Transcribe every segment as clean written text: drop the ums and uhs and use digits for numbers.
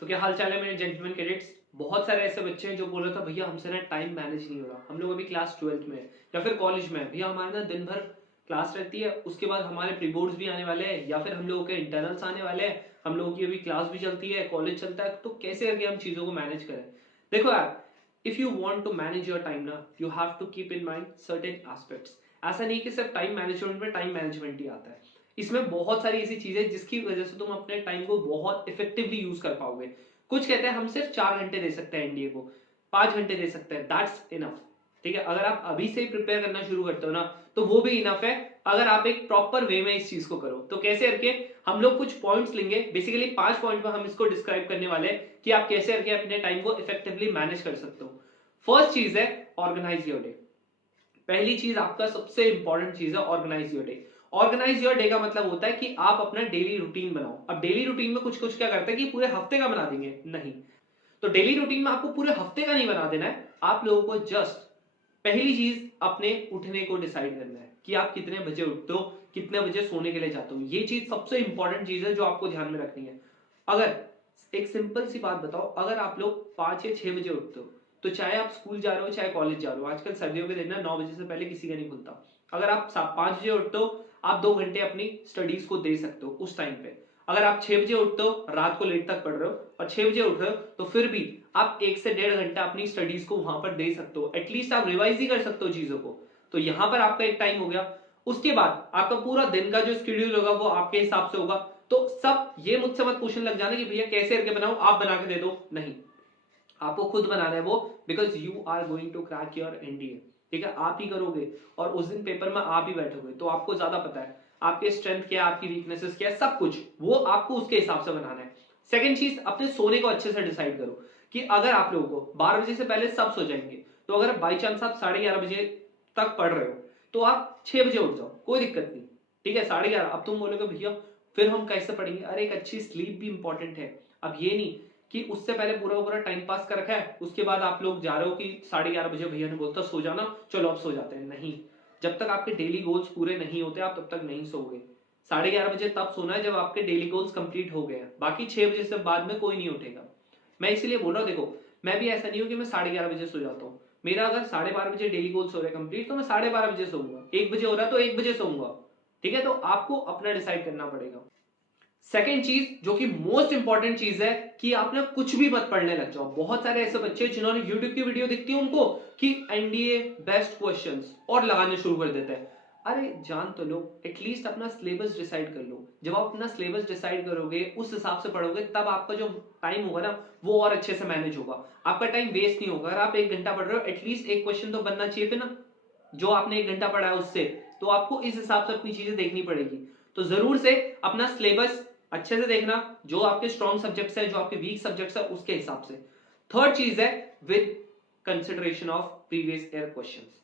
तो क्या हाल चाल है मेरे जेंटलमैन कैडेट्स। बहुत सारे ऐसे बच्चे हैं जो बोल रहे थे भैया हमसे ना टाइम मैनेज नहीं हो रहा। हम लोग अभी क्लास 12th में है या फिर कॉलेज में है, भैया हमारे ना दिन भर क्लास रहती है, उसके बाद हमारे प्री बोर्ड्स भी आने वाले हैं या फिर हम लोगों के इंटरनल्स आने वाले हैं, हम लोगों की अभी क्लास भी चलती है, कॉलेज चलता है, तो कैसे करके हम चीजों को मैनेज करें। देखो यार, if you want to manage your time ना, you have to keep in mind certain aspects. ऐसा नहीं कि सिर्फ टाइम मैनेजमेंट में टाइम मैनेजमेंट ही आता है, इसमें बहुत सारी ऐसी चीजें जिसकी वजह से तुम अपने टाइम को बहुत इफेक्टिवली यूज कर पाओगे। कुछ कहते हैं हम सिर्फ 4 घंटे दे सकते हैं एनडीए को, 5 घंटे दे सकते हैं, दैट्स इनफ। ठीक है, अगर आप अभी से ही प्रिपेयर करना शुरू करते हो ना तो वो भी इनफ है, अगर आप एक प्रॉपर वे में इस चीज को करो। तो कैसे करके, हम लोग कुछ पॉइंट्स लेंगे, बेसिकली 5 पॉइंट में हम इसको डिस्क्राइब करने वाले हैं कि आप कैसे करके अपने टाइम को इफेक्टिवली मैनेज कर सकते हो। फर्स्ट चीज है ऑर्गेनाइज योर डे। पहली चीज, आपका सबसे इंपॉर्टेंट चीज है organise your day. Organise your day का मतलब होता है कि आप अपना डेली रूटीन बनाओ। अब डेली रूटीन में कुछ कुछ क्या करते हैं कि पूरे हफ्ते का बना देंगे, नहीं। तो डेली रूटीन में आपको पूरे हफ्ते का नहीं बना देना है, आप लोगों को जस्ट पहली चीज अपने उठने को डिसाइड करना है कि आप कितने बजे उठते हो, कितने बजे सोने के लिए जाते हो। ये चीज सबसे इंपॉर्टेंट चीज है जो आपको ध्यान में रखनी है। अगर एक सिंपल सी बात बताओ, अगर आप लोग 5 या 6 बजे उठते हो तो चाहे आप स्कूल जा रहे हो चाहे कॉलेज जा रहे हो, आजकल सर्दियों के दिन ना 9 बजे से पहले किसी का नहीं खुलता। अगर आप 5 बजे उठते हो, आप 2 घंटे अपनी स्टडीज को दे सकते हो उस टाइम पे। अगर आप 6 बजे उठते हो, रात को लेट तक पढ़ रहे हो और 6 बजे उठ रहे हो, तो फिर भी आप 1 से 1.5 घंटा अपनी स्टडीज को वहां पर दे सकते हो। एटलीस्ट आप रिवाइज ही कर सकते हो चीजों को। तो यहां पर आपका एक टाइम हो गया। उसके बाद आपका पूरा दिन का जो शेड्यूल होगा वो आपके हिसाब से होगा। तो सब ये मुझसे मत पूछने लग जाना कि भैया कैसे करके बनाऊं, आप बना के दे दो, नहीं। आपको खुद बनाना है वो, because you are going to crack your NDA. ठीक है, आप ही करोगे और उस दिन पेपर में आप ही बैठोगे, तो आपको ज्यादा पता है आपके स्ट्रेंथ क्या है, आपकी वीकनेसेस क्या है, सब कुछ वो आपको उसके हिसाब से बनाना है। सेकंड चीज, अपने सोने को अच्छे से डिसाइड करो कि अगर आप लोगों को 12 बजे से पहले सब सो जाएंगे, तो अगर बाई चांस आप 11:30 बजे तक पढ़ रहे हो तो आप 6 बजे उठ जाओ, कोई दिक्कत नहीं। ठीक है, 11:30, अब तुम बोलोगे भैया फिर हम कैसे पढ़ेंगे, अरे एक अच्छी स्लीप भी इंपॉर्टेंट है। अब ये नहीं कि उससे पहले पूरा पूरा टाइम पास कर रखा है, उसके बाद आप लोग जा रहे हो कि 11:30 बजे भैया ने बोलता सो जाना, चलो अब सो जाते हैं, नहीं। जब तक आपके डेली गोल्स पूरे नहीं होते आप तब तक नहीं सोओगे। 11:30 बजे तब सोना है जब आपके डेली गोल्स कंप्लीट हो गए हैं, बाकी 6 बजे से बाद में कोई नहीं उठेगा। मैं इसीलिए बोल रहा हूँ, देखो मैं भी ऐसा नहीं हूँ कि मैं 11:30 बजे सो जाता हूँ। मेरा अगर 12:30 बजे डेली गोल्स हो रहे कंप्लीट तो मैं 12:30 बजे सोऊंगा, 1 बजे हो रहा है तो 1 बजे सोऊंगा। ठीक है, तो आपको अपना डिसाइड करना पड़ेगा। सेकेंड चीज जो कि मोस्ट इंपॉर्टेंट चीज है, कि आप ना कुछ भी मत पढ़ने लग जाओ। बहुत सारे ऐसे बच्चे जिन्होंने यूट्यूब की वीडियो दिखती है उनको कि एनडीए बेस्ट क्वेश्चंस और लगाने शुरू कर देते हैं। अरे जान तो लो, एटलीस्ट अपना सिलेबस डिसाइड कर लो। जब आप अपना सिलेबस डिसाइड करोगे, उस हिसाब से पढ़ोगे, तब आपका जो टाइम होगा ना वो और अच्छे से मैनेज होगा। आपका टाइम वेस्ट नहीं होगा। अगर आप 1 घंटा पढ़ रहे हो, एटलीस्ट एक क्वेश्चन तो बनना चाहिए फिर ना, जो आपने 1 घंटा पढ़ा है उससे। तो आपको इस हिसाब से अपनी चीजें देखनी पड़ेगी। तो जरूर से अपना सिलेबस अच्छे से देखना, जो आपके स्ट्रॉन्ग सब्जेक्ट्स है, जो आपके वीक सब्जेक्ट्स है, उसके हिसाब से। थर्ड चीज है with consideration of previous year questions.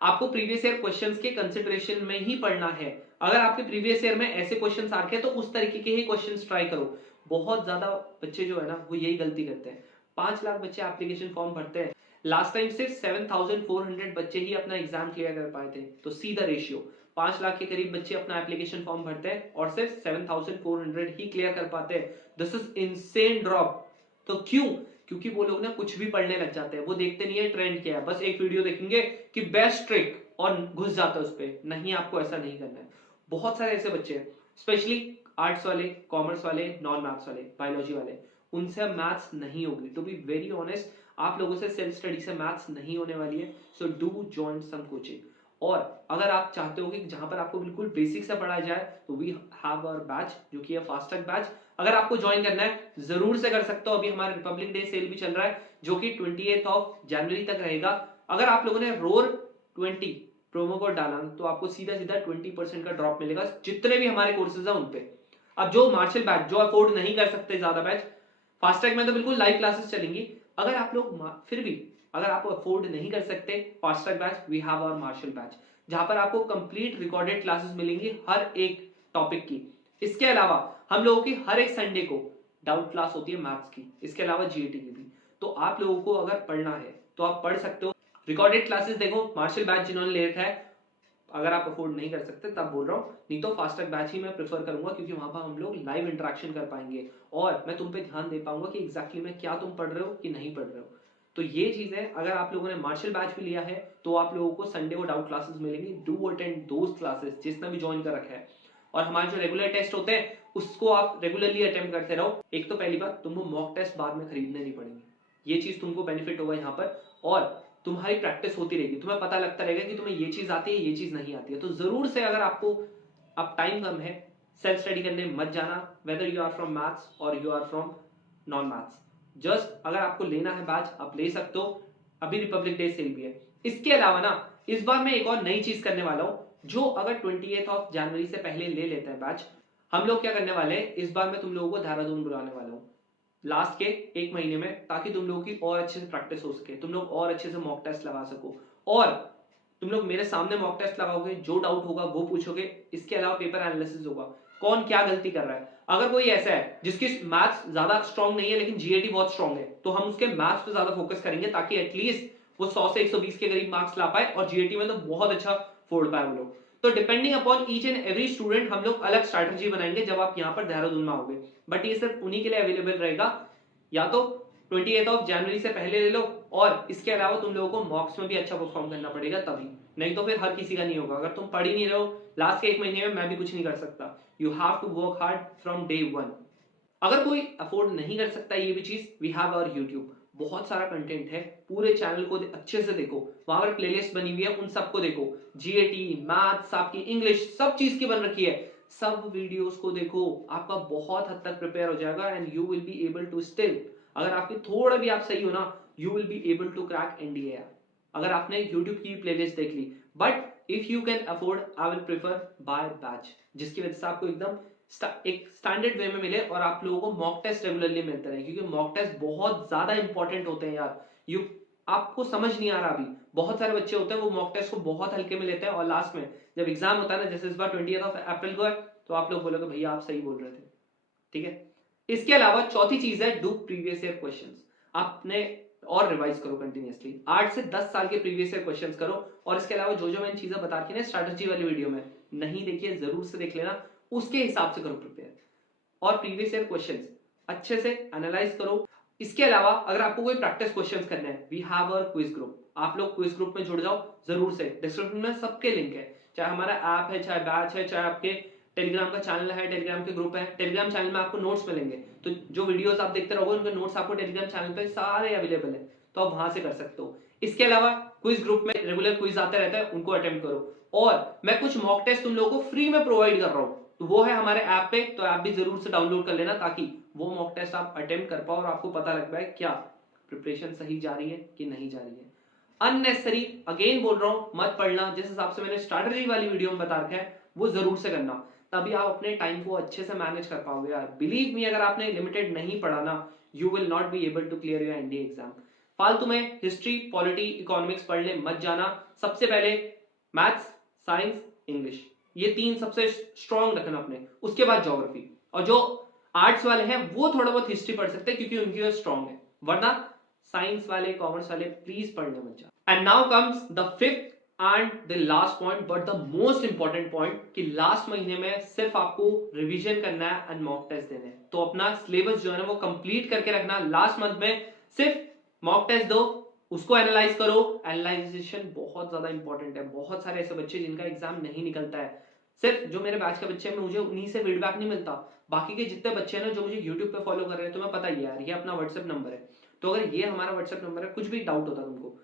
आपको प्रीवियस ईयर क्वेश्चंस के कंसिडरेशन में ही पढ़ना है। अगर आपके प्रीवियस ईयर में ऐसे क्वेश्चंस आ रखे हैं तो उस तरीके के ही क्वेश्चंस ट्राई करो। बहुत ज्यादा बच्चे जो है ना वो यही गलती करते हैं। 5 लाख बच्चे एप्लीकेशन फॉर्म भरते हैं, लास्ट टाइम सिर्फ 7,400 बच्चे ही अपना एग्जाम क्लियर कर पाए थे। तो सी द रेशियो, 5 लाख के करीब बच्चे अपना एप्लीकेशन फॉर्म भरते हैं और सिर्फ 7,400 ही क्लियर कर पाते हैं। This is insane drop. तो क्यों? क्योंकि वो लोग ना कुछ भी पढ़ने लग जाते हैं, वो देखते नहीं है ट्रेंड क्या है, बस एक वीडियो देखेंगे कि बेस्ट ट्रिक और घुस जाता है उस पर। नहीं, आपको ऐसा नहीं करना है। बहुत सारे ऐसे बच्चे हैं, स्पेशली आर्ट्स वाले, कॉमर्स वाले, नॉन मैथ्स वाले, बायोलॉजी वाले, उनसे अब मैथ्स नहीं होगी। टू बी वेरी ऑनेस्ट, आप लोगों से सेल्फ स्टडी से मैथ्स नहीं होने वाली है। So do join some coaching. और अगर आप चाहते हो कि जहां पर आपको बिल्कुल बेसिक से पढ़ाया जाए, तो वी हैव आवर बैच जो कि है फास्ट ट्रैक बैच। अगर आपको ज्वाइन करना है जरूर से कर सकते हो। अभी हमारा रिपब्लिक डे सेल भी चल रहा है जो कि 28 जनवरी तक रहेगा। अगर आप लोगों ने ROAR20 प्रोमो कोड डाला तो आपको सीधा सीधा 20% का ड्रॉप मिलेगा जितने भी हमारे कोर्सेज है उनपे। अब जो मार्शल बैच जो अफोर्ड नहीं कर सकते ज्यादा बैच, फास्ट ट्रैक में तो बिल्कुल लाइव क्लासेस चलेंगी। अगर आप लोग फिर भी अगर आप अफोर्ड नहीं कर सकते fast track batch, we have our marshal batch, जहां पर आपको कंप्लीट रिकॉर्डेड क्लासेस मिलेंगी हर एक टॉपिक की। इसके अलावा हम लोगों की हर एक संडे को डाउट क्लास होती है मैथ्स की, इसके अलावा जीएटी की भी। तो आप लोगों को अगर पढ़ना है तो आप पढ़ सकते हो। रिकॉर्डेड क्लासेस देखो, मार्शल बैच जिन्होंने ले रखा है अगर आप अफोर्ड नहीं कर सकते तब बोल रहा हूँ, नहीं तो फास्ट ट्रैक बैच ही मैं प्रेफर करूंगा, क्योंकि वहां पर हम लोग लाइव इंटरेक्शन कर पाएंगे और मैं तुम पे ध्यान दे पाऊंगा कि एग्जैक्टली में क्या तुम पढ़ रहे हो कि नहीं पढ़ रहे हो। तो ये चीज है, अगर आप लोगों ने मार्शल बैच भी लिया है तो आप लोगों को संडे को डाउट क्लासेस मिलेंगी। डू अटेंड दोज क्लासेस जिसने भी ज्वाइन कर रखा है, और हमारे जो रेगुलर टेस्ट होते हैं उसको आप रेगुलरली अटेम्प्ट करते रहो। एक तो पहली बात, तुमको मॉक टेस्ट बाद में खरीदने नहीं पड़ेंगे, ये चीज तुमको बेनिफिट होगा यहाँ पर, और तुम्हारी प्रैक्टिस होती रहेगी, तुम्हें पता लगता रहेगा कि तुम्हें ये चीज आती है, ये चीज नहीं आती है। तो जरूर से अगर आपको अब टाइम कम है, सेल्फ स्टडी करने मत जाना, whether you are from maths और you are from non maths. Just अगर आपको लेना है बैच आप ले सकते हो, अभी रिपब्लिक डे सेल भी है। इसके अलावा ना इस बार मैं एक और नई चीज करने वाला हूं, जो अगर 28 ऑफ जनवरी से पहले ले लेते हैं बैच, हम लोग क्या करने वाले हैं, इस बार मैं तुम लोगों को देहरादून बुलाने वाला हूं लास्ट के एक महीने में, ताकि तुम लोगों की और अच्छे से प्रैक्टिस हो सके, तुम लोग और अच्छे से मॉक टेस्ट लगा सको, और तुम लोग मेरे सामने मॉक टेस्ट लगाओगे, जो डाउट होगा वो पूछोगे। इसके अलावा पेपर एनालिसिस होगा, कौन क्या गलती कर रहा है। अगर कोई ऐसा है जिसकी मैथ्स ज्यादा स्ट्रांग नहीं है लेकिन जीएटी बहुत स्ट्रांग है, तो हम उसके मैथ्स पे ज्यादा फोकस करेंगे, ताकि एटलीस्ट वो 100 से 120 के करीब मार्क्स ला पाए, और जीएटी में तो बहुत अच्छा फोड़ पाए वो लोग। तो depending upon each and every student हम लोग अलग स्ट्रैटेजी बनाएंगे जब आप यहाँ पर देहरादून में आओगे, बट ये सिर्फ उन्हीं के लिए अवेलेबल रहेगा। या तो 28 ऑफ जनवरी से पहले ले लो, और इसके अलावा तुम लोगों को मॉक्स में भी अच्छा परफॉर्म करना पड़ेगा तभी, नहीं तो फिर हर किसी का नहीं होगा। अगर तुम पढ़ ही नहीं रहे हो लास्ट के एक महीने में, मैं भी कुछ नहीं कर सकता। You have to work hard from day one. अगर कोई अफोर्ड नहीं कर सकता ये भी चीज, वी हैव आवर यूट्यूब, बहुत सारा कंटेंट है, पूरे चैनल को अच्छे से देखो, वहां पर प्लेलिस्ट बनी हुई है, उन सबको देखो, जीएटी मैथ्स आपकी इंग्लिश सब चीज की बन रखी है, सब वीडियोस को देखो, आपका बहुत हद तक प्रिपेयर हो जाएगा, and you will be able to still, अगर आपकी थोड़ा भी आप सही हो ना, you will be able to crack NDA, अगर आपने यूट्यूब की प्लेलिस्ट देख ली। But if you can afford, I will prefer buy batch, जिसकी वजह से आपको एकदम एक स्टैंडर्ड वे में मिले, और आप लोगों को मॉक टेस्ट रेगुलरली मिलते रहे, क्योंकि मॉक टेस्ट बहुत ज्यादा इंपॉर्टेंट होते हैं यार। यू आपको समझ नहीं आ रहा अभी, बहुत सारे बच्चे होते हैं वो मॉक टेस्ट को बहुत हल्के में लेते हैं, और लास्ट में जब एग्जाम होता है ना, जैसे इस बार 20 अप्रैल को है, तो आप लोग बोलोगे भैया आप सही बोल रहे थे, ठीक है। इसके अलावा चौथी चीज है, डू प्रीवियस ईयर क्वेश्चंस। आपने और रिवाइज करो कंटिन्यूअसली, 8 से 10 साल के प्रीवियस ईयर क्वेश्चंस करो, और इसके अलावा जो जो मैंने चीजें बता रखी ना स्ट्रैटेजी वाली वीडियो में, नहीं देखिए जरूर से देख लेना, उसके हिसाब से करो प्रिपेयर, और प्रीवियस ईयर क्वेश्चंस अच्छे से एनालाइज करो। इसके अलावा अगर आपको कोई प्रैक्टिस क्वेश्चंस करने हैं, we have our quiz group, आप लोग क्विज ग्रुप में जुड़ जाओ जरूर से, डिस्क्रिप्शन में सबके लिंक है, चाहे हमारा ऐप है, चाहे बैच है, चाहे आपके टेलीग्राम का चैनल है, टेलीग्राम के ग्रुप है, टेलीग्राम चैनल में आपको नोट्स मिलेंगे, तो जो वीडियोस आप देखते रहोगे उनके नोट्स आपको टेलीग्राम चैनल पे सारे अवेलेबल है, तो आप वहां से कर सकते हो। इसके अलावा क्विज ग्रुप में रेगुलर क्विज आते रहते हैं, उनको अटेम्प्ट करो, और मैं कुछ मॉक टेस्ट तुम लोगों को फ्री में प्रोवाइड कर रहा हूं, तो वो है हमारे ऐप पे, तो ऐप भी जरूर से डाउनलोड कर लेना, ताकि वो मॉक टेस्ट आप अटेम्प्ट कर पाओ और आपको पता लग पाए क्या प्रिपरेशन सही जा रही है कि नहीं जा रही है। अननेसेसरी अगेन बोल रहा हूं, मत पढ़ना, जिस हिसाब से मैंने स्ट्रैटेजी वाली वीडियो में बता रखा है वो जरूर से करना, तभी आप अपने टाइम को अच्छे से मैनेज कर पाओगे यार। बिलीव मी, अगर आपने लिमिटेड नहीं पढ़ा ना, you will not be able to clear your NDA exam. फालतू में हिस्ट्री, पॉलिटी, इकोनॉमिक्स पढ़ने मत जाना। सबसे पहले मैथ्स, साइंस, इंग्लिश, ये तीन सबसे स्ट्रॉन्ग रखना अपने, उसके बाद ज्योग्राफी, और जो आर्ट्स वाले हैं वो थोड़ा बहुत हिस्ट्री पढ़ सकते हैं क्योंकि उनकी स्ट्रॉन्ग है, वरना साइंस वाले, कॉमर्स वाले प्लीज पढ़ने मत जाओ। And now comes the fifth and the last point, but the most important point, कि लास्ट महीने में सिर्फ आपको रिवीजन करना है एंड मॉक टेस्ट देने हैं, तो अपना सिलेबस जो है ना वो कंप्लीट करके रखना। लास्ट मंथ में सिर्फ मॉक टेस्ट दो, उसको एनालाइज करो, एनालाइजेशन बहुत ज्यादा इंपॉर्टेंट है। बहुत सारे ऐसे बच्चे जिनका एग्जाम नहीं निकलता है, सिर्फ जो मेरे बैच के बच्चे हैं मुझे उन्हीं से फीडबैक नहीं मिलता, बाकी के जितने बच्चे हैं ना जो मुझे यूट्यूब पे फॉलो कर रहे हैं, तुम्हें पता ही है यार, ये अपना व्हाट्सएप नंबर है, तो अगर ये हमारा व्हाट्सएप नंबर है, कुछ भी डाउट होता तुमको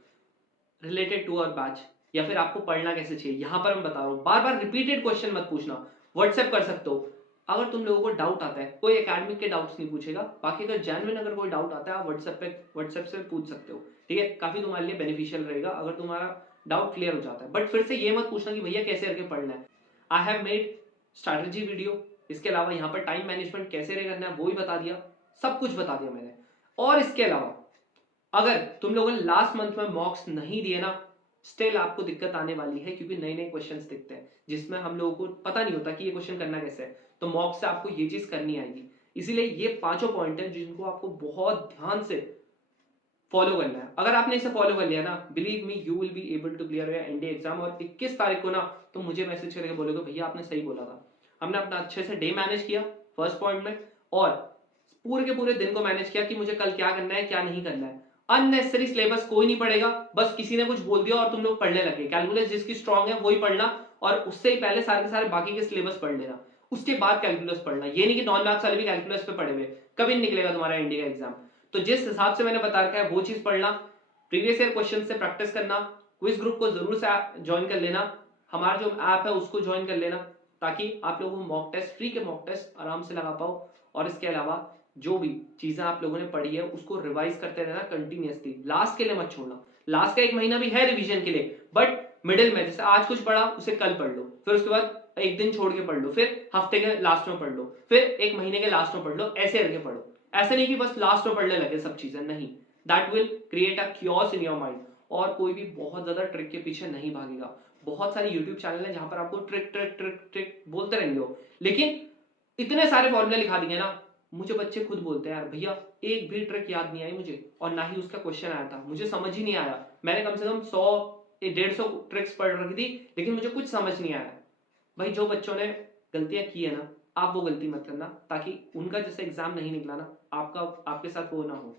रिलेटेड टू आवर बैच, या फिर आपको पढ़ना कैसे चाहिए, यहां पर मैं बता रहा हूं, बार बार रिपीटेड क्वेश्चन मत पूछना, व्हाट्सएप कर सकते हो। अगर तुम लोगों को डाउट आता है, कोई एकेडमिक के डाउट्स नहीं पूछेगा, बाकी अगर जेन्युइन अगर कोई डाउट आता है आप व्हाट्सएप से पूछ सकते हो, ठीक है, काफी तुम्हारे लिए बेनिफिशियल रहेगा अगर तुम्हारा डाउट क्लियर हो जाता है। बट फिर से ये मत पूछना कि भैया कैसे करके पढ़ना है, I have made strategy video, इसके अलावा यहाँ पर टाइम मैनेजमेंट कैसे करना है वो भी बता दिया, सब कुछ बता दिया मैंने। और इसके अलावा अगर तुम लोगों ने लास्ट मंथ में मॉक्स नहीं दिए ना, स्टिल आपको दिक्कत आने वाली है, क्योंकि नए नए क्वेश्चंस दिखते हैं जिसमें हम लोगों को पता नहीं होता कि ये क्वेश्चन करना कैसे है, तो मॉक से आपको ये चीज करनी आएगी। इसीलिए ये पांचों पॉइंट है जिनको आपको बहुत ध्यान से फॉलो करना है। अगर आपने इसे फॉलो कर लिया ना, believe me you will be able to clear your NDA exam. और 21 तारीख को ना तो मुझे मैसेज करके बोलोगे भैया आपने सही बोला था, हमने अपना अच्छे से डे मैनेज किया फर्स्ट पॉइंट में, और पूरे के पूरे दिन को मैनेज किया कि मुझे कल क्या करना है क्या नहीं करना है। अननेसेसरी सिलेबस कोई नहीं पढ़ेगा, बस किसी ने कुछ बोल दिया और तुम लोग पढ़ने लगे। कैलकुलस जिसकी स्ट्रांग है वही पढ़ना, और उससे ही पहले सारे के सारे बाकी के सिलेबस पढ़ लेना, उसके बाद कैलकुलस पढ़ना। ये नहीं कि नॉन मैथ्स वाले भी कैलकुलस पे पढ़े हुए, कभी नहीं निकलेगा तुम्हारा इंडिया का एग्जाम। तो जिस हिसाब से मैंने बता रखा है वो चीज पढ़ना, प्रीवियस ईयर क्वेश्चन से प्रैक्टिस करना, क्विज ग्रुप को जरूर से ज्वाइन कर लेना, हमारा जो ऐप है उसको ज्वाइन कर लेना, ताकि आप लोगों को मॉक टेस्ट, फ्री के मॉक टेस्ट आराम से लगा पाओ। और इसके अलावा जो भी चीजें आप लोगों ने पढ़ी है उसको रिवाइज करते रहना कंटिन्यूअसली, लास्ट के लिए मत छोड़ना। लास्ट का 1 महीना भी है रिवीजन के लिए, बट मिडिल में जैसे आज कुछ पढ़ा उसे कल पढ़ लो, फिर उसके बाद एक दिन छोड़ के पढ़ लो, फिर हफ्ते के लास्ट में पढ़ लो, फिर 1 महीने के लास्ट में पढ़ लो, ऐसे करके पढ़ो। ऐसे नहीं कि बस लास्ट में पढ़ने लगे सब चीजें, नहीं, that will create a chaos in your mind. और कोई भी बहुत ज्यादा ट्रिक के पीछे नहीं भागेगा। बहुत सारे यूट्यूब चैनल है जहां पर आपको ट्रिक ट्रिक ट्रिक ट्रिक बोलते रहेंगे हो, लेकिन इतने सारे फॉर्मूले लिखा देंगे ना, मुझे बच्चे खुद बोलते हैं यार भैया एक भी ट्रिक याद नहीं आई मुझे, और ना ही उसका क्वेश्चन आया था, मुझे समझ ही नहीं आया। मैंने कम से कम 100-150 ट्रिक्स पढ़ रखी थी, लेकिन मुझे कुछ समझ नहीं आया। भाई जो बच्चों ने गलतियां की है ना, आप वो गलती मत करना, ताकि उनका जैसे एग्जाम नहीं निकला ना, आपका आपके साथ वो ना हो।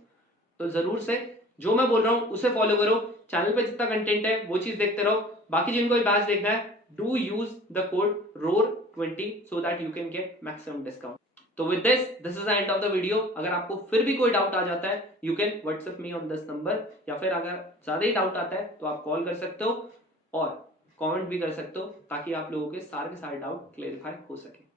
तो जरूर से जो मैं बोल रहा हूं उसे फॉलो करो, चैनल पे जितना कंटेंट है वो चीज देखते रहो। बाकी जिनको भी बैच देखना है, do use the code ROAR20 so that you can get maximum discount. तो with this is the end of the video. अगर आपको फिर भी कोई डाउट आ जाता है, you can WhatsApp me on this number, या फिर अगर ज्यादा ही डाउट आता है तो आप कॉल कर सकते हो और कमेंट भी कर सकते हो, ताकि आप लोगों के सारे डाउट क्लेरिफाई हो सके।